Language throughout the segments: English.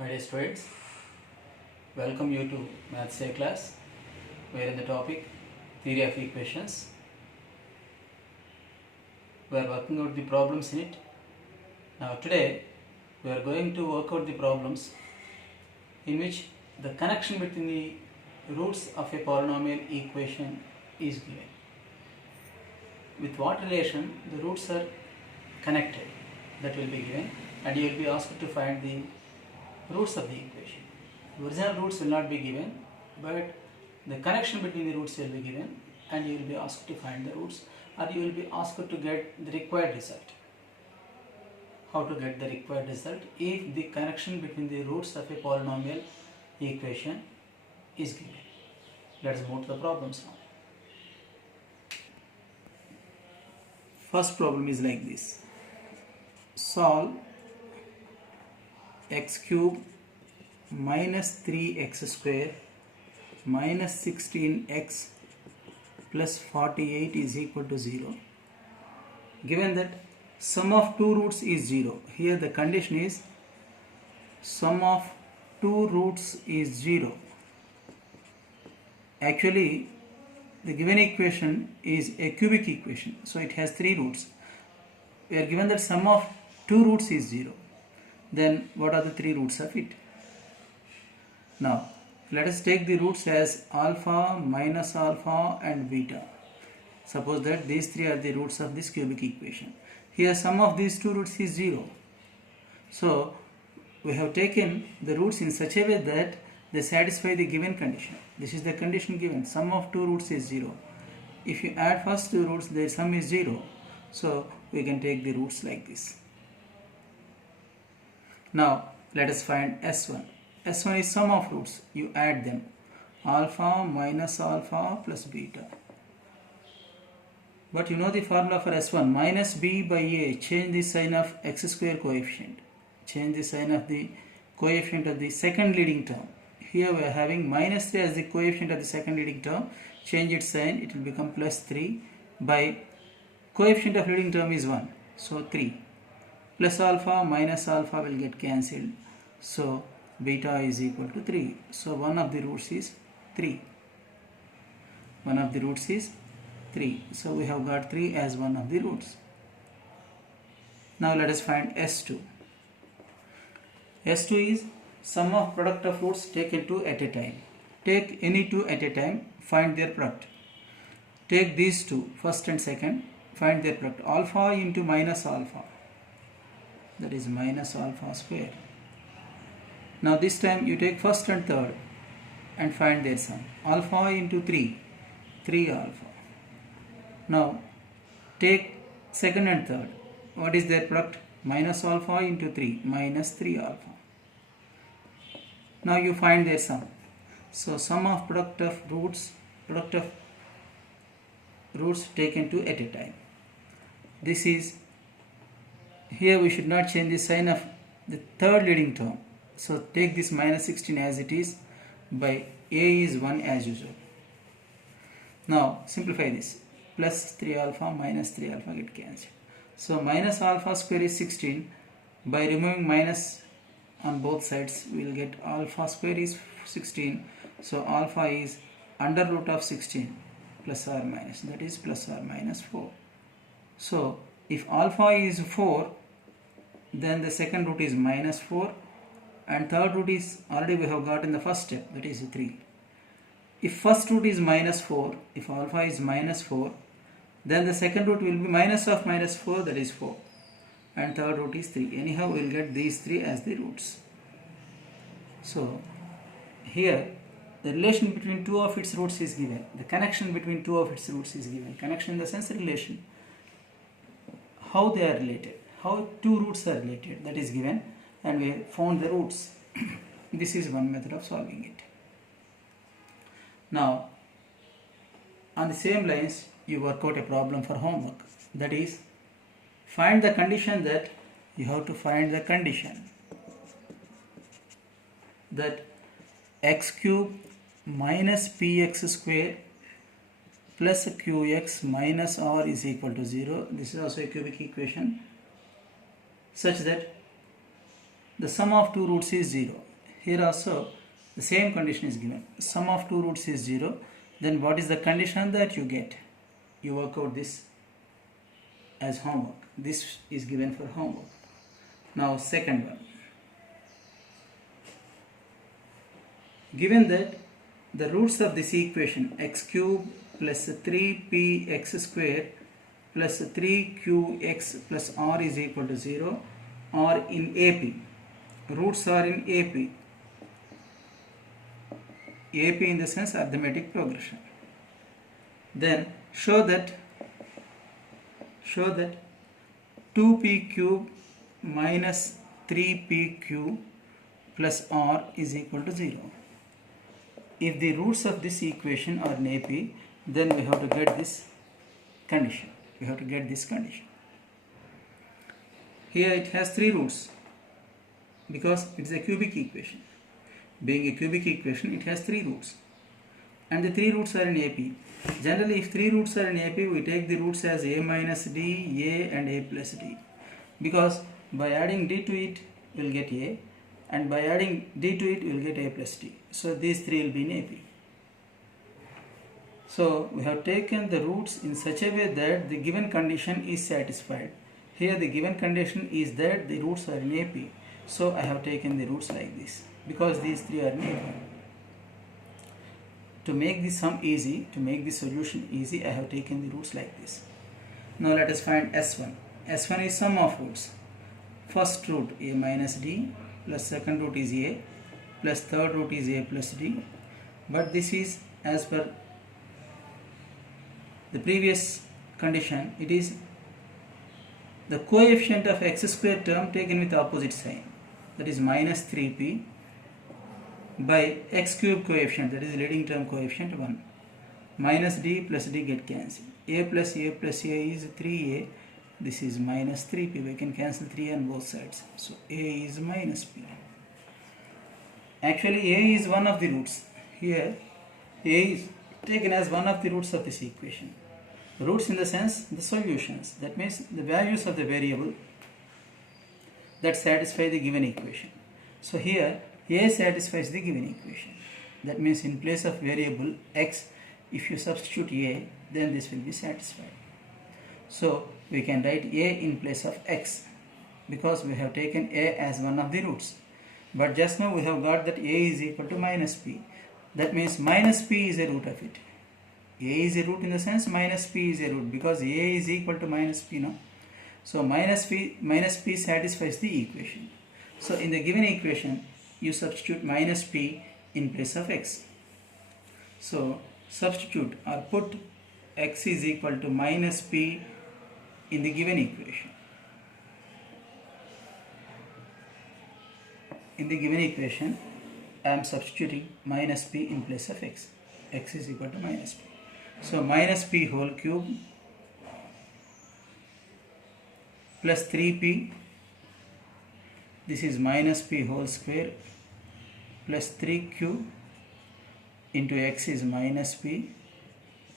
My dear students, welcome you to Maths A class. We are in the topic Theory of Equations. We are working out the problems in it. Now today we are going to work out the problems in which the connection between the roots of a polynomial equation is given. With what relation the roots are connected, that will be given, and you will be asked to find the roots of the equation. The original roots will not be given, but the connection between the roots will be given, and you will be asked to find the roots, or you will be asked to get the required result. How to get the required result if the connection between the roots of a polynomial equation is given. Let us move to the problems now. First problem is like this. Solve x cube minus 3x square minus 16x plus 48 is equal to 0. Given that sum of two roots is 0. Here the condition is sum of two roots is 0. Actually, the given equation is a cubic equation, so it has three roots. We are given that sum of two roots is 0. Then what are the three roots of it? Now let us take the roots as alpha, minus alpha and beta. Suppose that these three are the roots of this cubic equation. Here sum of these two roots is 0. So we have taken the roots in such a way that they satisfy the given condition. This is the condition given. Sum of two roots is 0. If you add first two roots, their sum is 0. So we can take the roots like this. Now let us find S1. S1 is sum of roots. You add them. Alpha minus alpha plus beta. But you know the formula for S1. Minus b by a. Change the sign of x square coefficient. Change the sign of the coefficient of the second leading term. Here we are having minus 3 as the coefficient of the second leading term. Change its sign. It will become plus 3 by coefficient of leading term is 1. So 3. Plus alpha minus alpha will get cancelled. So beta is equal to 3. So one of the roots is 3. One of the roots is 3. So we have got 3 as one of the roots. Now let us find S2. S2 is sum of product of roots taken two at a time. Take any two at a time, find their product. Take these two, first and second, find their product. Alpha into minus alpha, that is minus alpha square. Now this time you take first and third and find their sum. Alpha into 3, 3 alpha. Now take second and third. What is their product? Minus alpha into 3, minus 3 alpha. Now you find their sum. So sum of product of roots taken two at a time. This is, here we should not change the sign of the third leading term. So take this minus 16 as it is, by a is 1 as usual. Now simplify this. Plus 3 alpha minus 3 alpha get cancelled. So minus alpha square is 16. By removing minus on both sides, we will get alpha square is 16. So alpha is under root of 16 plus or minus, that is plus or minus 4. So if alpha is 4, then the second root is minus 4, and third root is already we have got in the first step, that is 3. If first root is minus 4, if alpha is minus 4, then the second root will be minus of minus 4, that is 4, and third root is 3. Anyhow we will get these 3 as the roots. So here the relation between two of its roots is given. The connection between two of its roots is given. Connection in the sense relation. How they are related, how two roots are related, that is given, and we found the roots. This is one method of solving it. Now on the same lines you work out a problem for homework, that is find the condition that you have to find the condition that x cube minus px square plus qx minus r is equal to 0. This is also a cubic equation such that the sum of two roots is 0. Here also the same condition is given. Sum of two roots is 0. Then what is the condition that you get? You work out this as homework. This is given for homework. Now second one. Given that the roots of this equation x cube plus 3px square plus 3qx plus r is equal to 0 are in AP. Roots are in AP. AP in the sense arithmetic progression. Then show that 2p cube minus 3p cube plus r is equal to 0. If the roots of this equation are in AP, then we have to get this condition. Here it has 3 roots because it is a cubic equation. Being a cubic equation, it has 3 roots. And the 3 roots are in AP. Generally, if 3 roots are in AP, we take the roots as a minus d, a and a plus d. Because by adding d to it, we will get a. And by adding d to it, we will get a plus d. So these 3 will be in AP. So we have taken the roots in such a way that the given condition is satisfied. Here the given condition is that the roots are in AP. So I have taken the roots like this because these 3 are in AP. To make the sum easy, to make the solution easy, I have taken the roots like this. Now let us find S1. S1 is sum of roots. First root a minus d plus second root is a plus third root is a plus d. But this is as per the previous condition. It is the coefficient of x square term taken with opposite sign. That is minus 3p by x cube coefficient, that is leading term coefficient 1. Minus d plus d get cancelled. A plus a plus a is 3a. This is minus 3p. We can cancel 3 on both sides. So a is minus p. Actually a is one of the roots. Here a is taken as one of the roots of this equation. Roots in the sense the solutions. That means the values of the variable that satisfy the given equation. So here a satisfies the given equation. That means in place of variable x, if you substitute a, then this will be satisfied. So we can write a in place of x because we have taken a as one of the roots. But just now we have got that a is equal to minus p. That means minus p is a root of it. A is a root in the sense minus p is a root because a is equal to minus p now. So minus p satisfies the equation. So in the given equation, you substitute minus p in place of x. So substitute or put x is equal to minus p in the given equation. In the given equation, I am substituting minus p in place of x. X is equal to minus p. So minus p whole cube plus 3p, this is minus p whole square plus 3q into x is minus p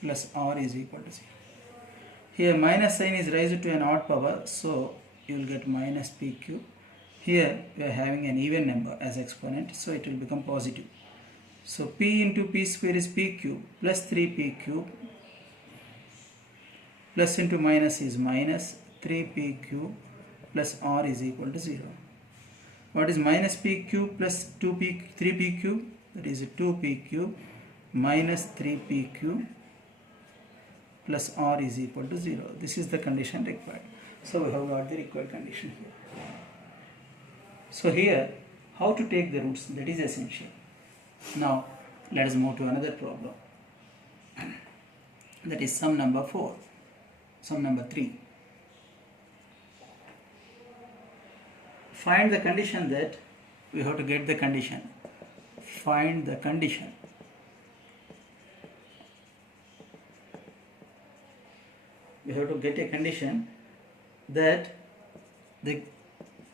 plus r is equal to 0. Here minus sign is raised to an odd power, so you will get minus p cube. Here we are having an even number as exponent, so it will become positive. So p into p square is p cube plus 3p cube plus into minus is minus 3p cube plus r is equal to 0. What is minus p cube plus 3p cube? That is 2p cube minus 3p cube plus r is equal to 0. This is the condition required. So we have got the required condition here. So here, how to take the roots, that is essential. Now let us move to another problem. That is sum number 4. Sum number 3. Find the condition that we have to get the condition. Find the condition. We have to get a condition that the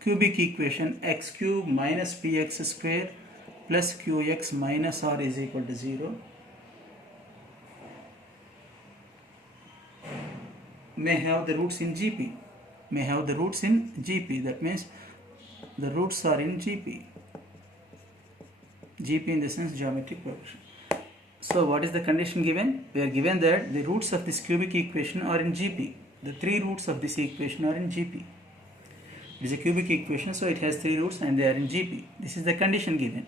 cubic equation x cube minus px square plus qx minus r is equal to 0 may have the roots in GP. May have the roots in GP. That means the roots are in GP. GP in the sense geometric progression. So what is the condition given? We are given that the roots of this cubic equation are in GP. The three roots of this equation are in GP. It is a cubic equation, so it has three roots and they are in GP. This is the condition given.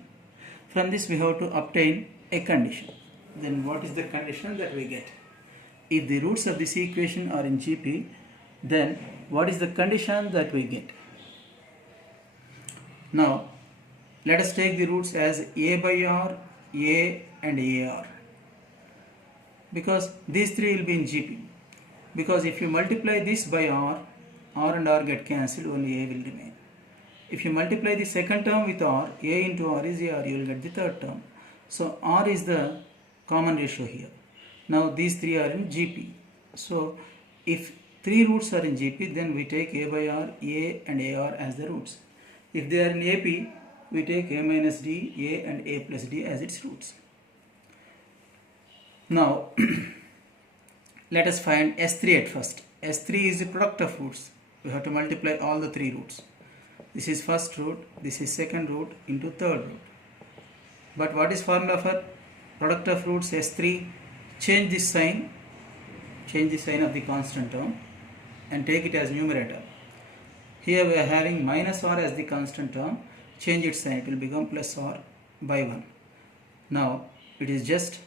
From this we have to obtain a condition. Then what is the condition that we get? If the roots of this equation are in GP, then what is the condition that we get? Now let us take the roots as A by R, A and AR, because these three will be in GP. Because if you multiply this by R and R get cancelled, only A will remain. If you multiply the second term with R, A into R is AR, you will get the third term. So R is the common ratio here. Now these three are in GP. So if three roots are in GP, then we take A by R, A and AR as the roots. If they are in AP, we take A minus D, A and A plus D as its roots. Now let us find S3 at first. S3 is the product of roots. We have to multiply all the three roots. This is first root, this is second root into third root. But what is formula for product of roots? S3, change the sign of the constant term and take it as numerator. Here we are having minus R as the constant term. Change its sign, it will become plus R by 1. Now it is just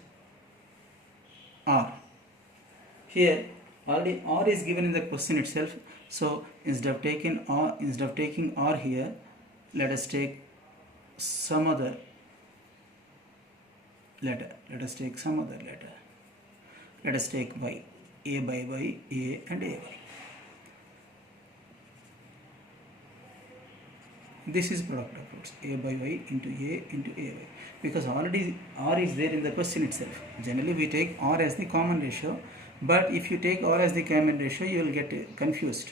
R. Here already R is given in the question itself. So instead of taking R here, let us take some other letter. Let us take Y. A by Y, A and AY. This is product of roots, A by Y into A into AY. Because already R is there in the question itself. Generally we take R as the common ratio. But if you take R as the common ratio, you will get confused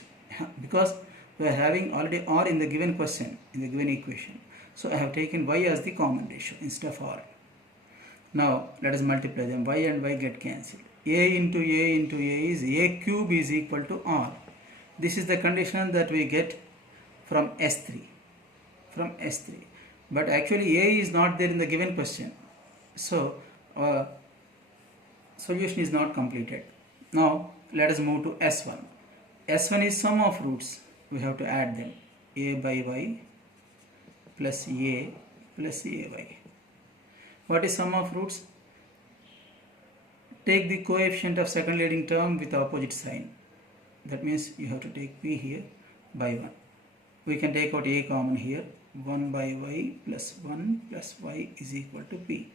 because we are having already R in the given question, in the given equation. So I have taken Y as the common ratio instead of R. Now let us multiply them. Y and Y get cancelled. A into A into A is A cube is equal to R. This is the condition that we get from S3. But actually A is not there in the given question. So solution is not completed. Now let us move to S1. S1 is sum of roots. We have to add them. A by Y plus A plus AY. What is sum of roots? Take the coefficient of second leading term with opposite sign. That means you have to take P here by 1. We can take out A common here. 1 by Y plus 1 plus Y is equal to P.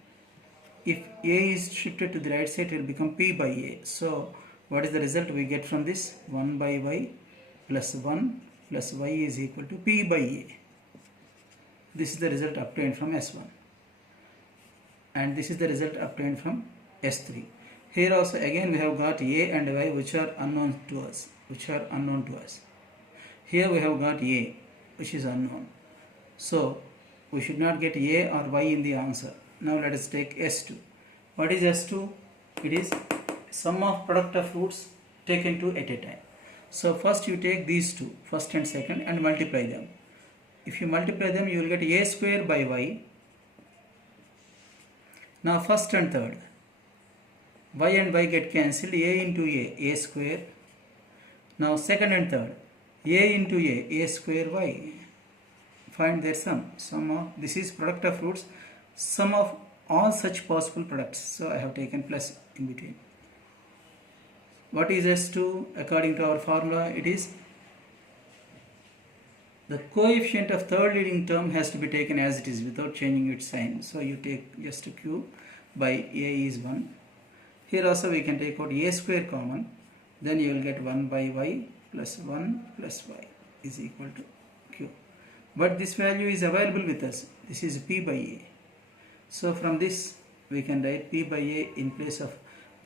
If A is shifted to the right side, it will become P by A. So what is the result we get from this? 1 by Y plus 1 plus Y is equal to P by A. This is the result obtained from S1. And this is the result obtained from S3. Here also again we have got A and Y which are unknown to us. Here we have got A which is unknown. So we should not get A or Y in the answer. Now let us take S2. What is S2? It is sum of product of roots taken two at a time. So first you take these two, first and second, and multiply them. If you multiply them, you will get A square by Y. Now first and third, Y and Y get cancelled, A into A square. Now second and third, A into A square Y. Find their sum. This is product of roots, sum of all such possible products. So I have taken plus in between. What is S2? According to our formula, it is the coefficient of third leading term has to be taken as it is without changing its sign. So you take just a Q by A is 1. Here also we can take out A square common. Then you will get 1 by Y plus 1 plus Y is equal to Q. But this value is available with us. This is P by A. So from this we can write P by A in place of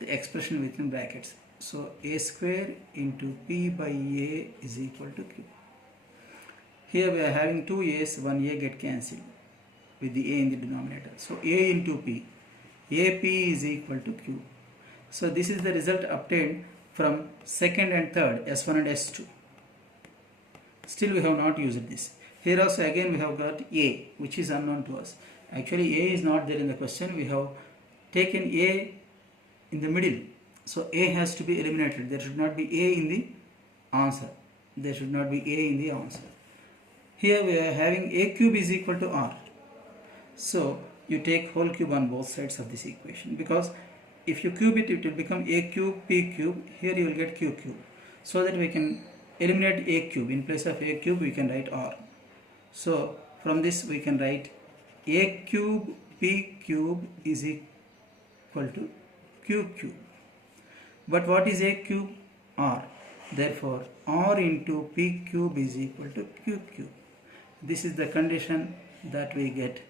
the expression within brackets. So A square into P by A is equal to Q. Here we are having two A's, one A get cancelled with the A in the denominator. So A into P. AP is equal to Q. So this is the result obtained from second and third, S1 and S2. Still we have not used this. Here also again we have got A which is unknown to us. Actually A is not there in the question. We have taken A in the middle. So A has to be eliminated. There should not be A in the answer. There should not be A in the answer. Here we are having A cube is equal to R. So you take whole cube on both sides of this equation, because if you cube it, it will become A cube P cube. Here you will get Q cube. So that we can eliminate A cube. In place of A cube we can write R. So from this we can write A cube P cube is equal to Q cube. But what is A cube? R. Therefore R into P cube is equal to Q cube. This is the condition that we get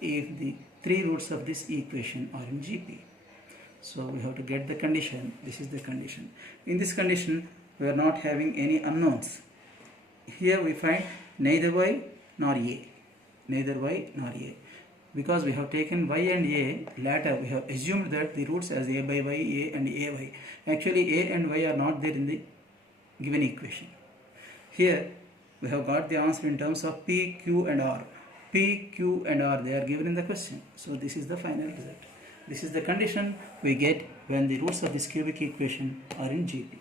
if the three roots of this equation are in GP. So we have to get the condition. This is the condition. In this condition we are not having any unknowns. Here we find neither y nor a. Neither y nor a. Because we have taken y and a, later we have assumed that the roots as a by y, a and ay. Actually a and y are not there in the given equation. Here we have got the answer in terms of P, Q and R. P, Q and R, they are given in the question. So this is the final result. This is the condition we get when the roots of this cubic equation are in GP.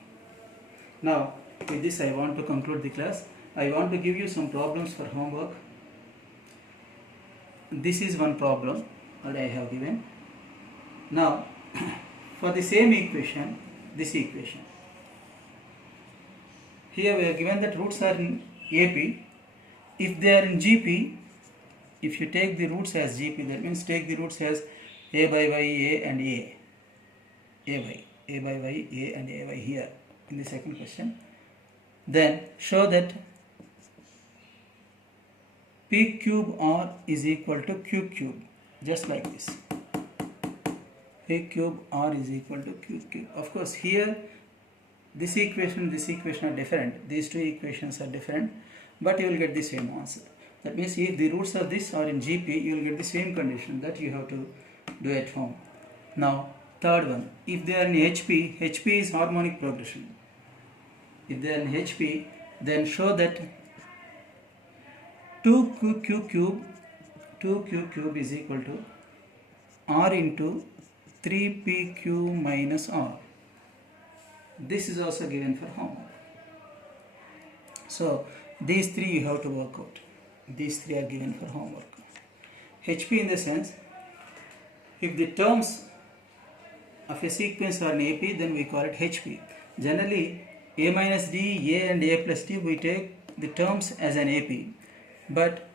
Now with this I want to conclude the class. I want to give you some problems for homework. This is one problem that I have given. Now for the same equation, this equation, here we are given that roots are in AP. If they are in GP, if you take the roots as GP, that means take the roots as a by y, a and a by y, a and a by here in the second question. Then show that P cube R is equal to Q cube, just like this. P cube R is equal to Q cube. Of course here this equation are different. These two equations are different, but you will get the same answer. That means if the roots of this are in GP, you will get the same condition that you have to do at home. Now third one, if they are in HP, HP is harmonic progression. If they are in HP, then show that 2Q cube is equal to R into 3PQ minus R. This is also given for homework. So these three you have to work out. These three are given for homework. HP in the sense, if the terms of a sequence are in AP, then we call it HP. Generally A minus D, A and A plus D, we take the terms as an AP. But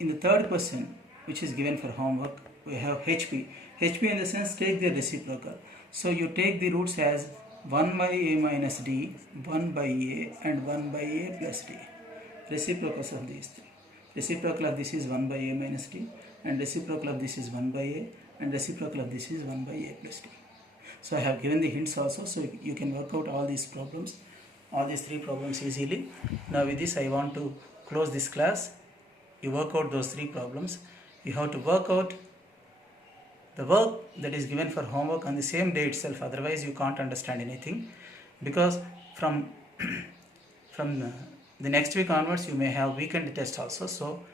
in the third question, which is given for homework, we have HP. HP in the sense, take the reciprocal. So you take the roots as 1 by A minus D, 1 by A and 1 by A plus D. Reciprocals of these three. Reciprocal of this is 1 by A minus D, and reciprocal of this is 1 by A, and reciprocal of this is 1 by A plus D. So I have given the hints also, so you can work out all these problems, all these three problems easily. Now with this I want to close this class. You work out those three problems. You have to work out the work that is given for homework on the same day itself, otherwise you can't understand anything, because from the next week onwards you may have weekend test also. So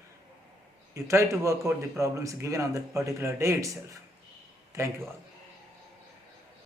you try to work out the problems given on that particular day itself. Thank you all.